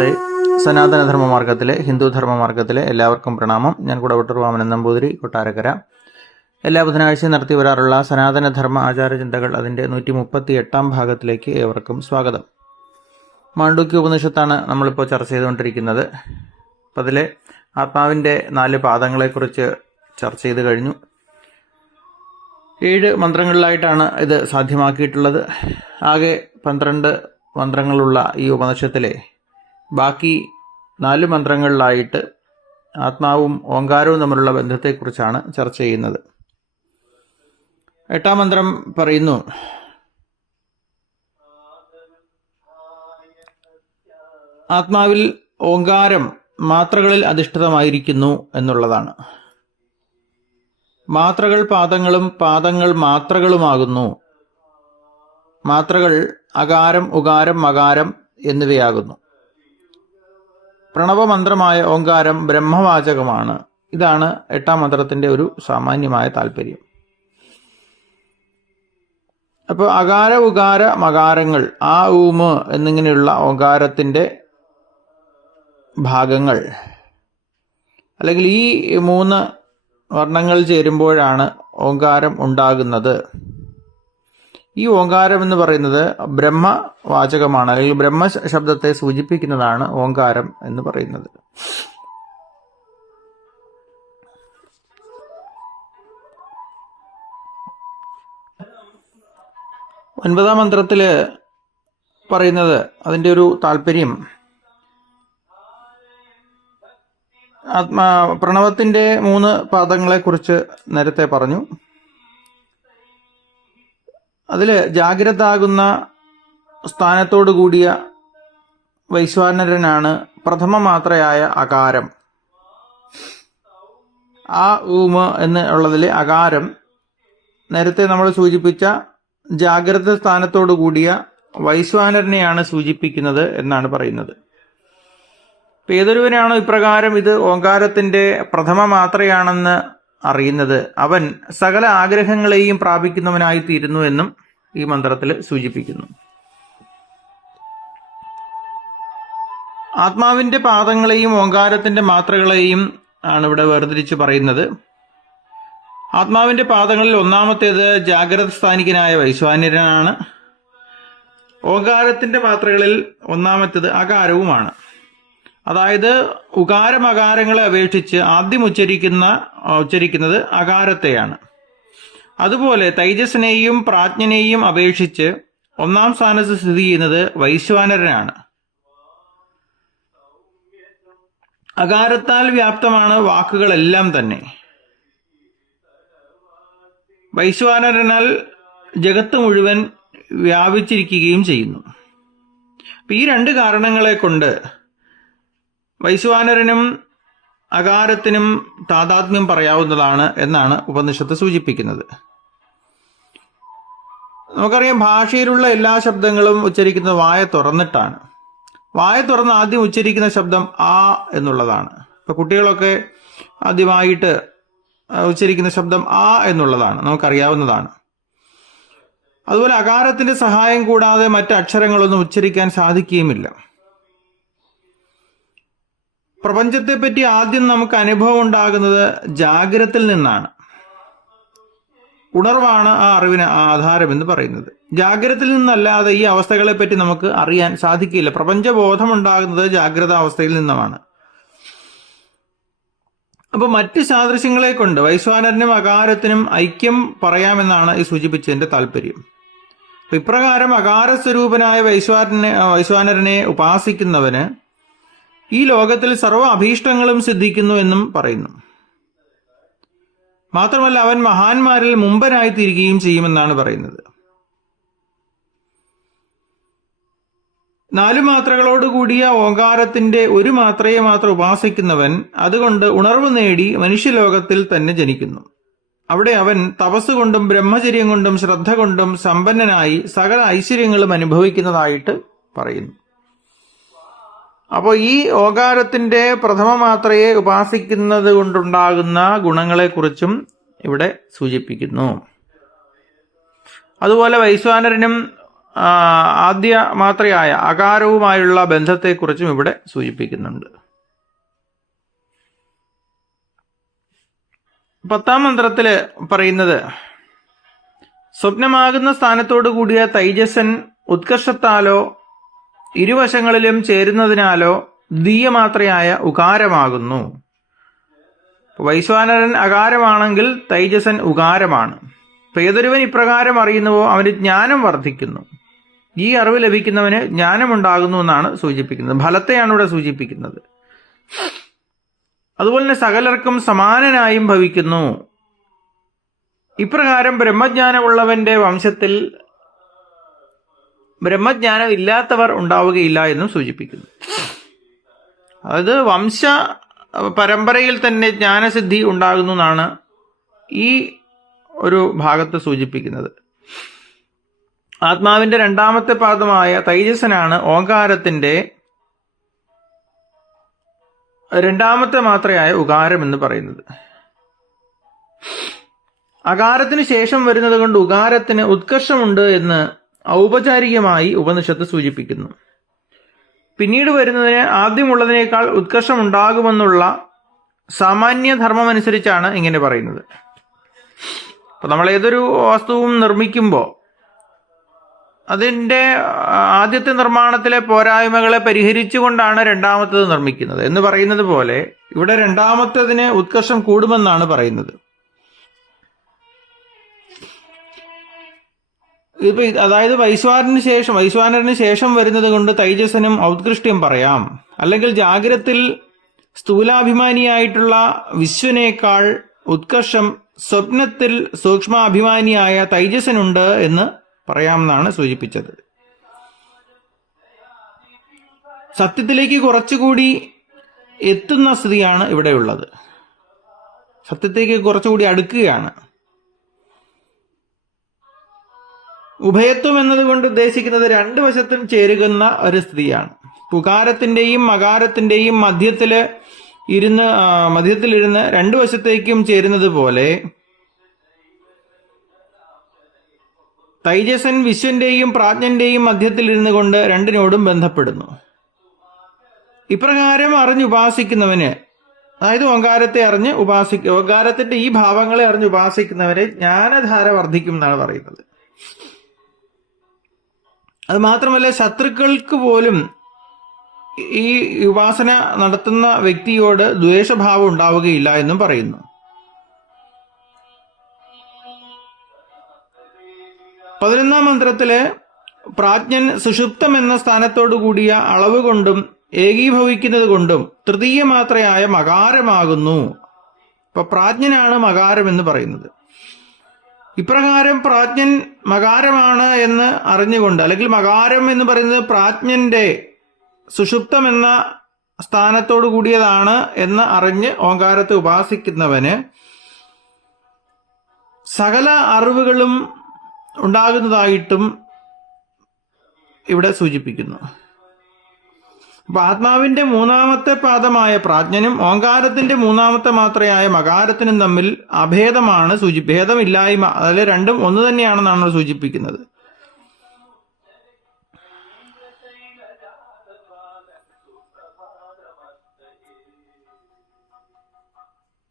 നമസ്തേ സനാതനധർമ്മ മാർഗത്തിലെ ഹിന്ദു ധർമ്മ മാർഗത്തിലെ എല്ലാവർക്കും പ്രണാമം. ഞാൻ കുടവട്ടൂർ വാമനൻ നമ്പൂതിരി കൊട്ടാരക്കര. എല്ലാ ബുധനാഴ്ചയും നടത്തി വരാറുള്ള സനാതനധർമ്മ ആചാരചിന്തകൾ അതിന്റെ നൂറ്റി മുപ്പത്തി എട്ടാം ഭാഗത്തിലേക്ക് ഏവർക്കും സ്വാഗതം. മാണ്ഡൂക്യ ഉപനിഷത്താണ് നമ്മളിപ്പോൾ ചർച്ച ചെയ്തുകൊണ്ടിരിക്കുന്നത്. അപ്പം അതിലെ ആത്മാവിന്റെ നാല് പാദങ്ങളെക്കുറിച്ച് ചർച്ച ചെയ്ത് കഴിഞ്ഞു. ഏഴ് മന്ത്രങ്ങളിലായിട്ടാണ് ഇത് സാധ്യമാക്കിയിട്ടുള്ളത്. ആകെ പന്ത്രണ്ട് മന്ത്രങ്ങളുള്ള ഈ ഉപനിഷത്തിലെ ബാക്കി നാല് മന്ത്രങ്ങളിലായിട്ട് ആത്മാവും ഓങ്കാരവും തമ്മിലുള്ള ബന്ധത്തെക്കുറിച്ചാണ് ചർച്ച ചെയ്യുന്നത്. എട്ടാം മന്ത്രം പറയുന്നു ആത്മാവിൽ ഓങ്കാരം മാത്രകളിൽ അധിഷ്ഠിതമായിരിക്കുന്നു എന്നുള്ളതാണ്. മാത്രകൾ പാദങ്ങളും പാദങ്ങൾ മാത്രകളുമാകുന്നു. മാത്രകൾ അകാരം ഉകാരം മകാരം എന്നിവയാകുന്നു. പ്രണവമന്ത്രമായ ഓങ്കാരം ബ്രഹ്മവാചകമാണ്. ഇതാണ് എട്ടാം മന്ത്രത്തിന്റെ ഒരു സാമാന്യമായ താല്പര്യം അപ്പോൾ അകാര ഉകാര മകാരങ്ങൾ ആ ഊമ് എന്നിങ്ങനെയുള്ള ഓങ്കാരത്തിന്റെ ഭാഗങ്ങൾ. അല്ലെങ്കിൽ ഈ മൂന്ന് വർണങ്ങൾ ചേരുമ്പോഴാണ് ഓങ്കാരം ഉണ്ടാകുന്നത്. ഈ ഓങ്കാരം എന്ന് പറയുന്നത് ബ്രഹ്മവാചകമാണ് അല്ലെങ്കിൽ ബ്രഹ്മ ശബ്ദത്തെ സൂചിപ്പിക്കുന്നതാണ് ഓങ്കാരം എന്ന് പറയുന്നത്. ഒൻപതാം മന്ത്രത്തിൽ പറയുന്നത് അതിന്റെ ഒരു താല്പര്യം. ആത്മാ പ്രണവത്തിന്റെ മൂന്ന് പാദങ്ങളെക്കുറിച്ച് നേരത്തെ പറഞ്ഞു. അതിൽ ജാഗ്രത ആകുന്ന സ്ഥാനത്തോടു കൂടിയ വൈശ്വാനരനാണ് പ്രഥമ മാത്രയായ അകാരം. ആ ഊമ എന്ന് ഉള്ളതിലെ അകാരം. നേരത്തെ നമ്മൾ സൂചിപ്പിച്ച ജാഗ്രത സ്ഥാനത്തോടു കൂടിയ വൈശ്വാനരനെയാണ് സൂചിപ്പിക്കുന്നത് എന്നാണ് പറയുന്നത്. ഇപ്പൊ ഇപ്രകാരം ഇത് ഓങ്കാരത്തിന്റെ പ്രഥമ മാത്രയാണെന്ന് അറിയുന്നത്. അവൻ സകല ആഗ്രഹങ്ങളെയും പ്രാപിക്കുന്നവനായി തീരുന്നു എന്നും ഈ മന്ത്രത്തിൽ സൂചിപ്പിക്കുന്നു. ആത്മാവിന്റെ പാദങ്ങളെയും ഓങ്കാരത്തിന്റെ മാത്രകളെയും ആണ് ഇവിടെ വേർതിരിച്ച് പറയുന്നത്. ആത്മാവിന്റെ പാദങ്ങളിൽ ഒന്നാമത്തേത് ജാഗ്രത സ്ഥാനികനായ വൈശ്വാനിരനാണ്. ഓങ്കാരത്തിന്റെ മാത്രകളിൽ ഒന്നാമത്തേത് അകാരവുമാണ്. അതായത് ഉകാരമകാരങ്ങളെ അപേക്ഷിച്ച് ആദ്യം ഉച്ചരിക്കുന്ന ഉച്ചരിക്കുന്നത് അകാരത്തെയാണ്. അതുപോലെ തൈജസിനെയും പ്രാജ്ഞനെയും അപേക്ഷിച്ച് ഒന്നാം സ്ഥാനത്ത് സ്ഥിതി ചെയ്യുന്നത് വൈശ്വാനരനാണ്. അകാരത്താൽ വ്യാപ്തമാണ് വാക്കുകളെല്ലാം തന്നെ. വൈശ്വാനരനാൽ ജഗത്ത് മുഴുവൻ വ്യാപിച്ചിരിക്കുകയും ചെയ്യുന്നു. ഈ രണ്ട് കാരണങ്ങളെ കൊണ്ട് വൈശ്വാനരനും അകാരത്തിനും താതാത്മ്യം പറയാവുന്നതാണ് എന്നാണ് ഉപനിഷത്ത് സൂചിപ്പിക്കുന്നത്. നമുക്കറിയാം ഭാഷയിലുള്ള എല്ലാ ശബ്ദങ്ങളും ഉച്ചരിക്കുന്നത് വായ തുറന്നിട്ടാണ്. വായ തുറന്ന് ആദ്യം ഉച്ചരിക്കുന്ന ശബ്ദം ആ എന്നുള്ളതാണ്. ഇപ്പൊ കുട്ടികളൊക്കെ ആദ്യമായിട്ട് ഉച്ചരിക്കുന്ന ശബ്ദം ആ എന്നുള്ളതാണ്. നമുക്കറിയാവുന്നതാണ്. അതുപോലെ അകാരത്തിന്റെ സഹായം കൂടാതെ മറ്റ് അക്ഷരങ്ങളൊന്നും ഉച്ചരിക്കാൻ സാധിക്കുകയുമില്ല. പ്രപഞ്ചത്തെപ്പറ്റി ആദ്യം നമുക്ക് അനുഭവം ഉണ്ടാകുന്നത് ജാഗ്രത്തിൽ നിന്നാണ്. ഉണർവാണ് ആ അറിവിന് ആധാരം എന്ന് പറയുന്നത്. ജാഗ്രതയിൽ നിന്നല്ലാതെ ഈ അവസ്ഥകളെ പറ്റി നമുക്ക് അറിയാൻ സാധിക്കില്ല. പ്രപഞ്ചബോധം ഉണ്ടാകുന്നത് ജാഗ്രത അവസ്ഥയിൽ നിന്നുമാണ്. അപ്പൊ മറ്റ് സാദൃശ്യങ്ങളെ കൊണ്ട് വൈശ്വാനരനും അകാരത്തിനും ഐക്യം പറയാമെന്നാണ് ഈ സൂചിപ്പിച്ചതിന്റെ താല്പര്യം. അപ്പൊ ഇപ്രകാരം അകാര സ്വരൂപനായ വൈശ്വാനനെ വൈശ്വാനരനെ ഉപാസിക്കുന്നവന് ഈ ലോകത്തിൽ സർവ അഭീഷ്ടങ്ങളും സിദ്ധിക്കുന്നു എന്നും പറയുന്നു. മാത്രമല്ല അവൻ മഹാന്മാരിൽ മുമ്പനായി തീരുകയും ചെയ്യുമെന്നാണ് പറയുന്നത്. നാലു മാത്രകളോടുകൂടിയ ഓങ്കാരത്തിന്റെ ഒരു മാത്രയെ മാത്രം ഉപാസിക്കുന്നവൻ അതുകൊണ്ട് ഉണർവ് നേടി മനുഷ്യലോകത്തിൽ തന്നെ ജനിക്കുന്നു. അവിടെ അവൻ തപസ് കൊണ്ടും ബ്രഹ്മചര്യം കൊണ്ടും ശ്രദ്ധ കൊണ്ടും സമ്പന്നനായി സകല ഐശ്വര്യങ്ങളും അനുഭവിക്കുന്നതായിട്ട് പറയുന്നു. അപ്പോൾ ഈ ഓകാരത്തിന്റെ പ്രഥമ മാത്രയെ ഉപാസിക്കുന്നത് കൊണ്ടുണ്ടാകുന്ന ഗുണങ്ങളെക്കുറിച്ചും ഇവിടെ സൂചിപ്പിക്കുന്നു. അതുപോലെ വൈശ്വാനരനും ആദ്യ മാത്രയായ അകാരവുമായുള്ള ബന്ധത്തെക്കുറിച്ചും ഇവിടെ സൂചിപ്പിക്കുന്നുണ്ട്. പത്താം മന്ത്രത്തിൽ പറയുന്നത് സ്വപ്നമാകുന്ന സ്ഥാനത്തോടു കൂടിയ തൈജസൻ ഉത്കർഷത്താലോ ഇരുവശങ്ങളിലും ചേരുന്നതിനാലോ ദീയമാത്രയായ ഉകാരമാകുന്നു. വൈശ്വാനരൻ അകാരമാണെങ്കിൽ തൈജസൻ ഉകാരമാണ്. പേതൊരുവൻ ഇപ്രകാരം അറിയുന്നുവോ അവന് ജ്ഞാനം വർദ്ധിക്കുന്നു. ഈ അറിവ് ലഭിക്കുന്നവന് ജ്ഞാനമുണ്ടാകുന്നു എന്നാണ് സൂചിപ്പിക്കുന്നത്. ഫലത്തെയാണ് ഇവിടെ സൂചിപ്പിക്കുന്നത്. അതുപോലെ തന്നെ സകലർക്കും സമാനനായും ഭവിക്കുന്നു. ഇപ്രകാരം ബ്രഹ്മജ്ഞാനമുള്ളവന്റെ വംശത്തിൽ ബ്രഹ്മജ്ഞാനം ഇല്ലാത്തവർ ഉണ്ടാവുകയില്ല എന്നും സൂചിപ്പിക്കുന്നു. അതായത് വംശ പരമ്പരയിൽ തന്നെ ജ്ഞാനസിദ്ധി ഉണ്ടാകുന്നു എന്നാണ് ഈ ഒരു ഭാഗത്ത് സൂചിപ്പിക്കുന്നത്. ആത്മാവിന്റെ രണ്ടാമത്തെ പാദമായ തൈജസനാണ് ഓങ്കാരത്തിന്റെ രണ്ടാമത്തെ മാത്രയായ ഉകാരം എന്ന് പറയുന്നത്. അകാരത്തിന് ശേഷം വരുന്നത് കൊണ്ട് ഉകാരത്തിന് ഉത്കർഷമുണ്ട് എന്ന് ഔപചാരികമായി ഉപനിഷത്ത് സൂചിപ്പിക്കുന്നു. പിന്നീട് വരുന്നതിന് ആദ്യമുള്ളതിനേക്കാൾ ഉത്കർഷമുണ്ടാകുമെന്നുള്ള സാമാന്യ ധർമ്മമനുസരിച്ചാണ് ഇങ്ങനെ പറയുന്നത്. അപ്പൊ നമ്മൾ ഏതൊരു വസ്തുവും നിർമ്മിക്കുമ്പോൾ അതിന്റെ ആദ്യത്തെ നിർമ്മാണത്തിലെ പോരായ്മകളെ പരിഹരിച്ചുകൊണ്ടാണ് രണ്ടാമത്തത് നിർമ്മിക്കുന്നത് എന്ന് പറയുന്നത് പോലെ ഇവിടെ രണ്ടാമത്തതിന് ഉത്കർഷം കൂടുമെന്നാണ് പറയുന്നത്. ഇപ്പൊ അതായത് വൈശ്വാനന് ശേഷം വൈശ്വാനരന് ശേഷം വരുന്നത് കൊണ്ട് തൈജസനും ഔത്കൃഷ്ട്യം പറയാം. അല്ലെങ്കിൽ ജാഗ്രത്തിൽ സ്ഥൂലാഭിമാനിയായിട്ടുള്ള വിശ്വനേക്കാൾ ഉത്കർഷം സ്വപ്നത്തിൽ സൂക്ഷ്മാഭിമാനിയായ തൈജസനുണ്ട് എന്ന് പറയാമെന്നാണ് സൂചിപ്പിച്ചത്. സത്യത്തിലേക്ക് കുറച്ചുകൂടി എത്തുന്ന സ്ഥിതിയാണ് ഇവിടെയുള്ളത്. സത്യത്തേക്ക് കുറച്ചുകൂടി അടുക്കുകയാണ്. ഉഭയത്വം എന്നതുകൊണ്ട് ഉദ്ദേശിക്കുന്നത് രണ്ട് വശത്തും ചേരുകുന്ന ഒരു സ്ഥിതിയാണ്. പുകാരത്തിന്റെയും മകാരത്തിന്റെയും മധ്യത്തിൽ ഇരുന്ന് മധ്യത്തിലിരുന്ന് രണ്ടു വശത്തേക്കും ചേരുന്നത് പോലെ തൈജസൻ വിശ്വന്റെയും പ്രാജ്ഞന്റെയും മധ്യത്തിലിരുന്നു കൊണ്ട് രണ്ടിനോടും ബന്ധപ്പെടുന്നു. ഇപ്രകാരം അറിഞ്ഞ് ഉപാസിക്കുന്നവന് അതായത് ഓങ്കാരത്തെ അറിഞ്ഞ് ഉപാസിക്ക ഓങ്കാരത്തിന്റെ ഈ ഭാവങ്ങളെ അറിഞ്ഞ് ഉപാസിക്കുന്നവരെ ജ്ഞാനധാര വർദ്ധിക്കും എന്നാണ് പറയുന്നത്. അത് മാത്രമല്ല ശത്രുക്കൾക്ക് പോലും ഈ ഉപാസന നടത്തുന്ന വ്യക്തിയോട് ദ്വേഷഭാവം ഉണ്ടാവുകയില്ല എന്നും പറയുന്നു. പതിനൊന്നാം മന്ത്രത്തിൽ പ്രാജ്ഞൻ സുഷുപ്തം എന്ന സ്ഥാനത്തോടു കൂടിയ അളവ് കൊണ്ടും ഏകീഭവിക്കുന്നത് കൊണ്ടും തൃതീയ മാത്രയായ മകാരമാകുന്നു. ഇപ്പൊ പ്രാജ്ഞനാണ് മകാരം എന്ന് പറയുന്നത്. ഇപ്രകാരം പ്രാജ്ഞൻ മകാരമാണ് എന്ന് അറിഞ്ഞുകൊണ്ട് അല്ലെങ്കിൽ മകാരം എന്ന് പറയുന്നത് പ്രാജ്ഞന്റെ സുഷുപ്തം എന്ന സ്ഥാനത്തോടു കൂടിയതാണ് എന്ന് അറിഞ്ഞ് ഓങ്കാരത്തെ ഉപാസിക്കുന്നവന് സകല അറിവുകളും ഉണ്ടാകുന്നതായിട്ടും ഇവിടെ സൂചിപ്പിക്കുന്നു. അപ്പൊ ആത്മാവിന്റെ മൂന്നാമത്തെ പാദമായ പ്രാജ്ഞനും ഓങ്കാരത്തിന്റെ മൂന്നാമത്തെ മാത്രയായ മകാരത്തിനും തമ്മിൽ അഭേദമാണ് സൂചി ഭേദമില്ലായ്മ. അതിൽ രണ്ടും ഒന്ന് തന്നെയാണെന്നാണ് സൂചിപ്പിക്കുന്നത്.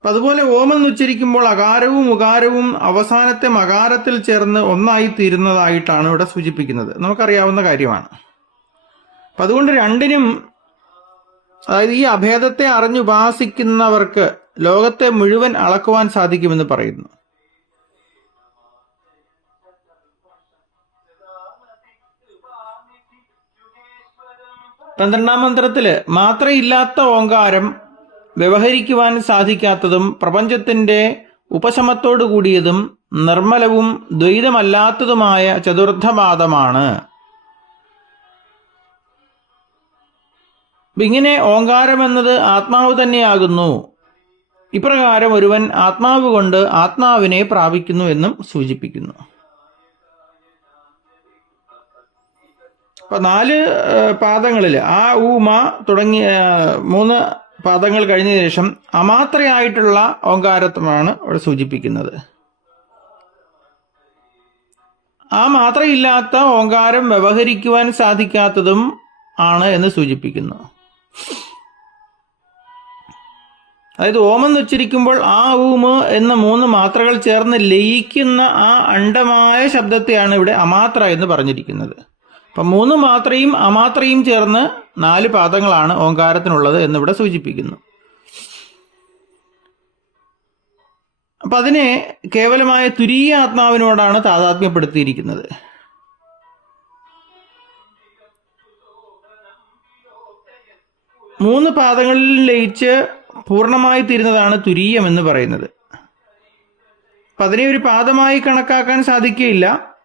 അപ്പൊ അതുപോലെ ഓം എന്ന് ഉച്ചരിക്കുമ്പോൾ അകാരവും ഉകാരവും അവസാനത്തെ മകാരത്തിൽ ചേർന്ന് ഒന്നായി തീരുന്നതായിട്ടാണ് ഇവിടെ സൂചിപ്പിക്കുന്നത്. നമുക്കറിയാവുന്ന കാര്യമാണ്. അപ്പൊ അതുകൊണ്ട് രണ്ടിനും അതായത് ഈ അഭേദത്തെ അറിഞ്ഞുപാസിക്കുന്നവർക്ക് ലോകത്തെ മുഴുവൻ അളക്കുവാൻ സാധിക്കുമെന്ന് പറയുന്നു. പന്ത്രണ്ടാം മന്ത്രത്തിൽ മാത്രയില്ലാത്ത ഓങ്കാരം വ്യവഹരിക്കുവാൻ സാധിക്കാത്തതും പ്രപഞ്ചത്തിന്റെ ഉപശമത്തോടു കൂടിയതും നിർമ്മലവും ദ്വൈതമല്ലാത്തതുമായ ചതുർത്ഥപാദമാണ് ഇങ്ങനെ ഓങ്കാരം എന്നത് ആത്മാവ് തന്നെയാകുന്നു. ഇപ്രകാരം ഒരുവൻ ആത്മാവ് കൊണ്ട് ആത്മാവിനെ പ്രാപിക്കുന്നു എന്നും സൂചിപ്പിക്കുന്നു. അപ്പൊ നാല് പാദങ്ങളിൽ ആ ഊ മ തുടങ്ങിയ മൂന്ന് പാദങ്ങൾ കഴിഞ്ഞ ശേഷം അമാത്രയായിട്ടുള്ള ഓങ്കാരത്വമാണ് ഇവിടെ സൂചിപ്പിക്കുന്നത്. ആ മാത്രയില്ലാത്ത ഓങ്കാരം വ്യവഹരിക്കുവാൻ സാധിക്കാത്തതും ആണ് എന്ന് സൂചിപ്പിക്കുന്നു. അതായത് ഓമെന്ന് ഉച്ചരിക്കുമ്പോൾ ആ ഊമ് എന്ന മൂന്ന് മാത്രകൾ ചേർന്ന് ലയിക്കുന്ന ആ അണ്ടമായ ശബ്ദത്തെയാണ് ഇവിടെ അമാത്ര എന്ന് പറഞ്ഞിരിക്കുന്നത്. അപ്പം മൂന്ന് മാത്രയും അമാത്രയും ചേർന്ന് നാല് പാദങ്ങളാണ് ഓങ്കാരത്തിനുള്ളത് എന്നിവിടെ സൂചിപ്പിക്കുന്നു. അപ്പം അതിനെ കേവലമായ തുരീയ ആത്മാവിനോടാണ് താതാത്മ്യപ്പെടുത്തിയിരിക്കുന്നത്. മൂന്ന് പാദങ്ങളിൽ ലയിച്ച് പൂർണമായി തീരുന്നതാണ് തുരീയം എന്ന് പറയുന്നത്. അപ്പം അതിനെ ഒരു പാദമായി കണക്കാക്കാൻ സാധിക്കുകയില്ല.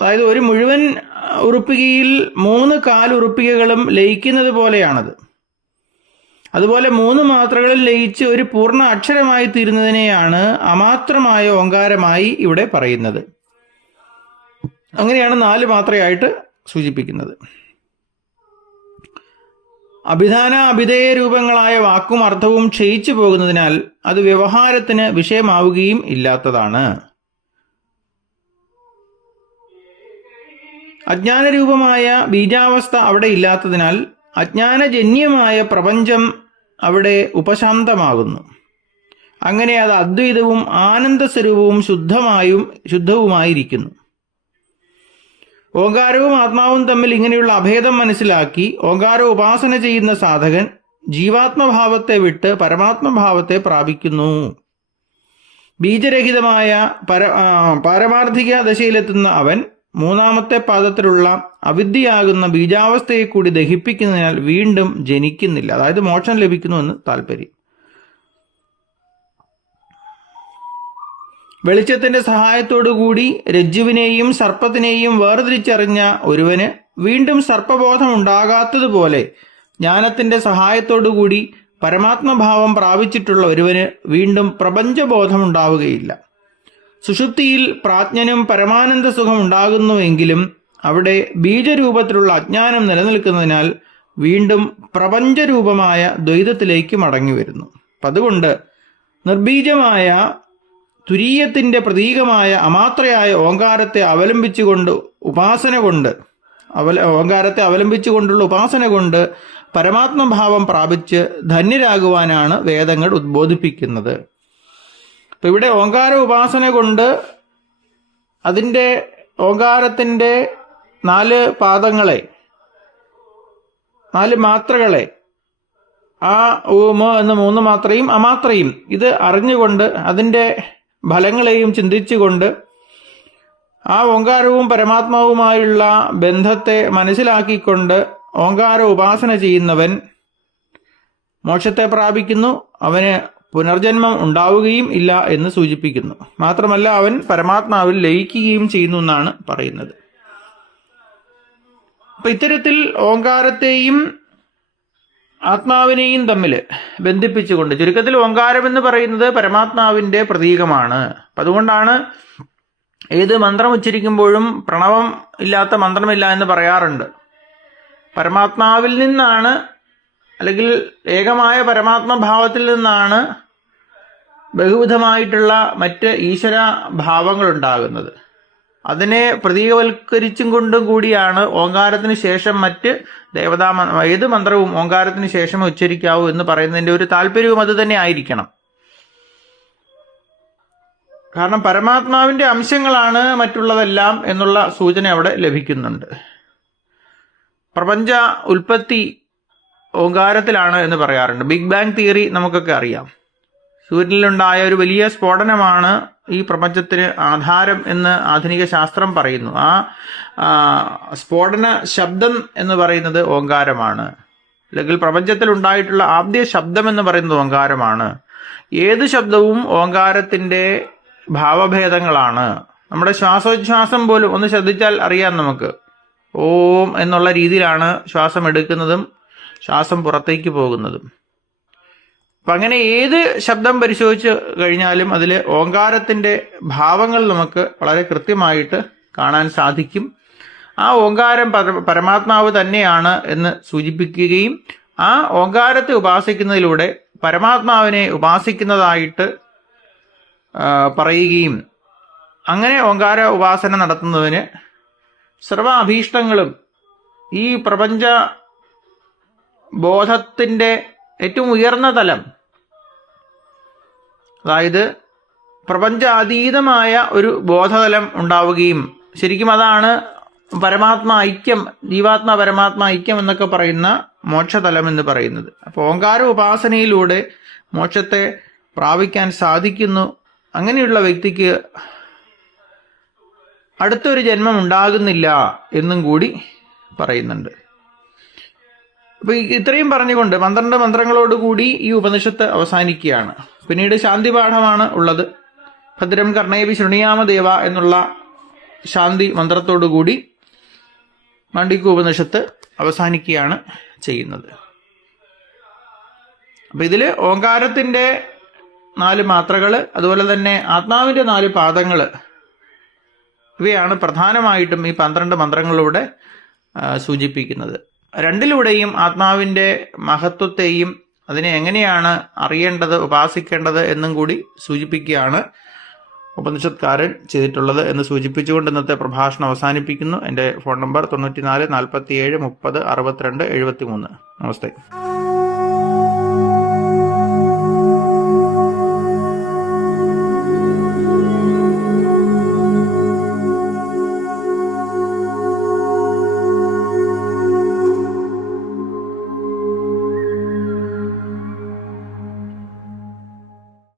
അതായത് ഒരു മുഴുവൻ ഉറുപ്പികയിൽ മൂന്ന് കാൽ ഉറുപ്പികകളും ലയിക്കുന്നത് പോലെയാണത്. അതുപോലെ മൂന്ന് മാത്രകളിൽ ലയിച്ച് ഒരു പൂർണ അക്ഷരമായി തീരുന്നതിനെയാണ് അമാത്രമായ ഓങ്കാരമായി ഇവിടെ പറയുന്നത്. അങ്ങനെയാണ് നാല് മാത്രയായിട്ട് സൂചിപ്പിക്കുന്നത്. അഭിധാന അഭിധേയ രൂപങ്ങളായ വാക്കും അർത്ഥവും ക്ഷയിച്ചു പോകുന്നതിനാൽ അത് വ്യവഹാരത്തിന് വിഷയമാവുകയും ഇല്ലാത്തതാണ്. അജ്ഞാനരൂപമായ ബീജാവസ്ഥ അവിടെ ഇല്ലാത്തതിനാൽ അജ്ഞാനജന്യമായ പ്രപഞ്ചം അവിടെ ഉപശാന്തമാകുന്നു. അങ്ങനെ അത് അദ്വൈതവും ആനന്ദസ്വരൂപവും ശുദ്ധമായും ശുദ്ധവുമായിരിക്കുന്നു. ഓങ്കാരവും ആത്മാവും തമ്മിൽ ഇങ്ങനെയുള്ള അഭേദം മനസ്സിലാക്കി ഓങ്കാര ഉപാസന ചെയ്യുന്ന സാധകൻ ജീവാത്മഭാവത്തെ വിട്ട് പരമാത്മഭാവത്തെ പ്രാപിക്കുന്നു. ബീജരഹിതമായ പര പാരമാർത്ഥിക ദശയിലെത്തുന്ന അവൻ മൂന്നാമത്തെ പാദത്തിലുള്ള അവിദ്യയാകുന്ന ബീജാവസ്ഥയെ കൂടി ദഹിപ്പിക്കുന്നതിനാൽ വീണ്ടും ജനിക്കുന്നില്ല. അതായത് മോക്ഷം ലഭിക്കുന്നുവെന്ന് താല്പര്യം. വെളിച്ചത്തിന്റെ സഹായത്തോടുകൂടി രജ്ജുവിനെയും സർപ്പത്തിനെയും വേർതിരിച്ചറിഞ്ഞ ഒരുവന് വീണ്ടും സർപ്പബോധം ഉണ്ടാകാത്തതുപോലെ ജ്ഞാനത്തിന്റെ സഹായത്തോടുകൂടി പരമാത്മഭാവം പ്രാപിച്ചിട്ടുള്ള ഒരുവന് വീണ്ടും പ്രപഞ്ചബോധം ഉണ്ടാവുകയില്ല സുഷുപ്തിയിൽ പ്രാജ്ഞനും പരമാനന്ദ സുഖം ഉണ്ടാകുന്നുവെങ്കിലും അവിടെ ബീജരൂപത്തിലുള്ള അജ്ഞാനം നിലനിൽക്കുന്നതിനാൽ വീണ്ടും പ്രപഞ്ചരൂപമായ ദ്വൈതത്തിലേക്ക് മടങ്ങി വരുന്നു അതുകൊണ്ട് നിർബീജമായ തുരീയത്തിന്റെ പ്രതീകമായ അമാത്രയായ ഓങ്കാരത്തെ അവലംബിച്ചുകൊണ്ട് ഉപാസന കൊണ്ട് അവല ഓങ്കാരത്തെ അവലംബിച്ചുകൊണ്ടുള്ള ഉപാസന കൊണ്ട് പരമാത്മഭാവം പ്രാപിച്ച് ധന്യരാകുവാനാണ് വേദങ്ങൾ ഉദ്ബോധിപ്പിക്കുന്നത്. അപ്പം ഇവിടെ ഓങ്കാര ഉപാസന കൊണ്ട് അതിന്റെ ഓങ്കാരത്തിന്റെ നാല് പാദങ്ങളെ നാല് മാത്രകളെ ആ ഊമ എന്ന മൂന്ന് മാത്രയും അമാത്രയും ഇത് അറിഞ്ഞുകൊണ്ട് അതിന്റെ ഫലങ്ങളെയും ചിന്തിച്ചുകൊണ്ട് ആ ഓങ്കാരവും പരമാത്മാവുമായുള്ള ബന്ധത്തെ മനസ്സിലാക്കിക്കൊണ്ട് ഓങ്കാര ഉപാസന ചെയ്യുന്നവൻ മോക്ഷത്തെ പ്രാപിക്കുന്നു അവന് പുനർജന്മം ഉണ്ടാവുകയും ഇല്ല എന്ന് സൂചിപ്പിക്കുന്നു. മാത്രമല്ല അവൻ പരമാത്മാവിൽ ലയിക്കുകയും ചെയ്യുന്നു എന്നാണ് പറയുന്നത്. അപ്പൊ ഇത്തരത്തിൽ ഓങ്കാരത്തെയും ആത്മാവിനെയും തമ്മിൽ ബന്ധിപ്പിച്ചുകൊണ്ട് ചുരുക്കത്തിൽ ഓങ്കാരം എന്ന് പറയുന്നത് പരമാത്മാവിന്റെ പ്രതീകമാണ്. അപ്പം അതുകൊണ്ടാണ് ഏത് മന്ത്രം ഉച്ചരിക്കുമ്പോഴും പ്രണവം ഇല്ലാത്ത മന്ത്രമില്ല എന്ന് പറയാറുണ്ട്. പരമാത്മാവിൽ നിന്നാണ് അല്ലെങ്കിൽ ഏകമായ പരമാത്മഭാവത്തിൽ നിന്നാണ് ബഹുവിധമായിട്ടുള്ള മറ്റ് ഈശ്വര ഭാവങ്ങൾ ഉണ്ടാകുന്നത്. അതിനെ പ്രതീകവൽക്കരിച്ചും കൊണ്ടും കൂടിയാണ് ഓങ്കാരത്തിന് ശേഷം മറ്റ് ദേവതാ ഏത് മന്ത്രവും ഓങ്കാരത്തിന് ശേഷം ഉച്ചരിക്കാവൂ എന്ന് പറയുന്നതിന്റെ ഒരു താല്പര്യവും അത് തന്നെ ആയിരിക്കണം. കാരണം പരമാത്മാവിന്റെ അംശങ്ങളാണ് മറ്റുള്ളതെല്ലാം എന്നുള്ള സൂചന അവിടെ ലഭിക്കുന്നുണ്ട്. പ്രപഞ്ച ഉൽപ്പത്തി ഓങ്കാരത്തിലാണ് എന്ന് പറയാറുണ്ട്. ബിഗ് ബാങ് തിയറി നമുക്കൊക്കെ അറിയാം. സൂര്യനിലുണ്ടായ ഒരു വലിയ സ്ഫോടനമാണ് ഈ പ്രപഞ്ചത്തിന് ആധാരം എന്ന് ആധുനിക ശാസ്ത്രം പറയുന്നു. ആ സ്ഫോടന ശബ്ദം എന്ന് പറയുന്നത് ഓങ്കാരമാണ്. അല്ലെങ്കിൽ പ്രപഞ്ചത്തിൽ ഉണ്ടായിട്ടുള്ള ആദ്യ ശബ്ദം എന്ന് പറയുന്നത് ഓങ്കാരമാണ്. ഏത് ശബ്ദവും ഓങ്കാരത്തിന്റെ ഭാവഭേദങ്ങളാണ്. നമ്മുടെ ശ്വാസോച്ഛ്വാസം പോലും ഒന്ന് ശ്രദ്ധിച്ചാൽ അറിയാം നമുക്ക്. ഓം എന്നുള്ള രീതിയിലാണ് ശ്വാസം എടുക്കുന്നതും ശ്വാസം പുറത്തേക്ക് പോകുന്നതും. അപ്പം അങ്ങനെ ഏത് ശബ്ദം പരിശോധിച്ച് കഴിഞ്ഞാലും അതിലെ ഓങ്കാരത്തിന്റെ ഭാവങ്ങൾ നമുക്ക് വളരെ കൃത്യമായിട്ട് കാണാൻ സാധിക്കും. ആ ഓങ്കാരം പര- പരമാത്മാവ് തന്നെയാണ് എന്ന് സൂചിപ്പിക്കുകയും ആ ഓങ്കാരത്തെ ഉപാസിക്കുന്നതിലൂടെ പരമാത്മാവിനെ ഉപാസിക്കുന്നതായിട്ട് പറയുകയും അങ്ങനെ ഓങ്കാര ഉപാസന നടത്തുന്നതിന് സർവ അഭീഷ്ടങ്ങളും ഈ പ്രപഞ്ച ബോധത്തിന്റെ ഏറ്റവും ഉയർന്ന തലം അതായത് പ്രപഞ്ചാതീതമായ ഒരു ബോധതലം ഉണ്ടാവുകയും ശരിക്കും അതാണ് പരമാത്മ ഐക്യം ജീവാത്മ പരമാത്മ ഐക്യം എന്നൊക്കെ പറയുന്ന മോക്ഷതലം എന്ന് പറയുന്നത്. അപ്പോൾ ഓങ്കാര ഉപാസനയിലൂടെ മോക്ഷത്തെ പ്രാപിക്കാൻ സാധിക്കുന്നു. അങ്ങനെയുള്ള വ്യക്തിക്ക് അടുത്തൊരു ജന്മം ഉണ്ടാകുന്നില്ല എന്നും കൂടി പറയുന്നുണ്ട്. അപ്പൊ ഇത്രയും പറഞ്ഞുകൊണ്ട് പന്ത്രണ്ട് മന്ത്രങ്ങളോടുകൂടി ഈ ഉപനിഷത്ത് അവസാനിക്കുകയാണ്. പിന്നീട് ശാന്തി പാഠമാണ് ഉള്ളത്. ഭദ്രം കർണേവി ശൃണിയാമദേവ എന്നുള്ള ശാന്തി മന്ത്രത്തോടുകൂടി മാണ്ഡിക്യ ഉപനിഷത്ത് അവസാനിക്കുകയാണ് ചെയ്യുന്നത്. അപ്പൊ ഇതിൽ ഓങ്കാരത്തിന്റെ നാല് മാത്രകൾ അതുപോലെ തന്നെ ആത്മാവിന്റെ നാല് പാദങ്ങൾ ഇവയാണ് പ്രധാനമായിട്ടും ഈ പന്ത്രണ്ട് മന്ത്രങ്ങളിലൂടെ സൂചിപ്പിക്കുന്നത്. രണ്ടിലൂടെയും ആത്മാവിന്റെ മഹത്വത്തെയും അതിനെ എങ്ങനെയാണ് അറിയേണ്ടത് ഉപാസിക്കേണ്ടത് എന്നും കൂടി സൂചിപ്പിക്കുകയാണ് ഉപനിഷത്കാരൻ ചെയ്തിട്ടുള്ളത് എന്ന് സൂചിപ്പിച്ചുകൊണ്ട് ഇന്നത്തെ പ്രഭാഷണം അവസാനിപ്പിക്കുന്നു. എന്റെ ഫോൺ നമ്പർ തൊണ്ണൂറ്റിനാല് നാൽപ്പത്തിയേഴ് മുപ്പത് അറുപത്തിരണ്ട് എഴുപത്തി മൂന്ന് നമസ്തേ.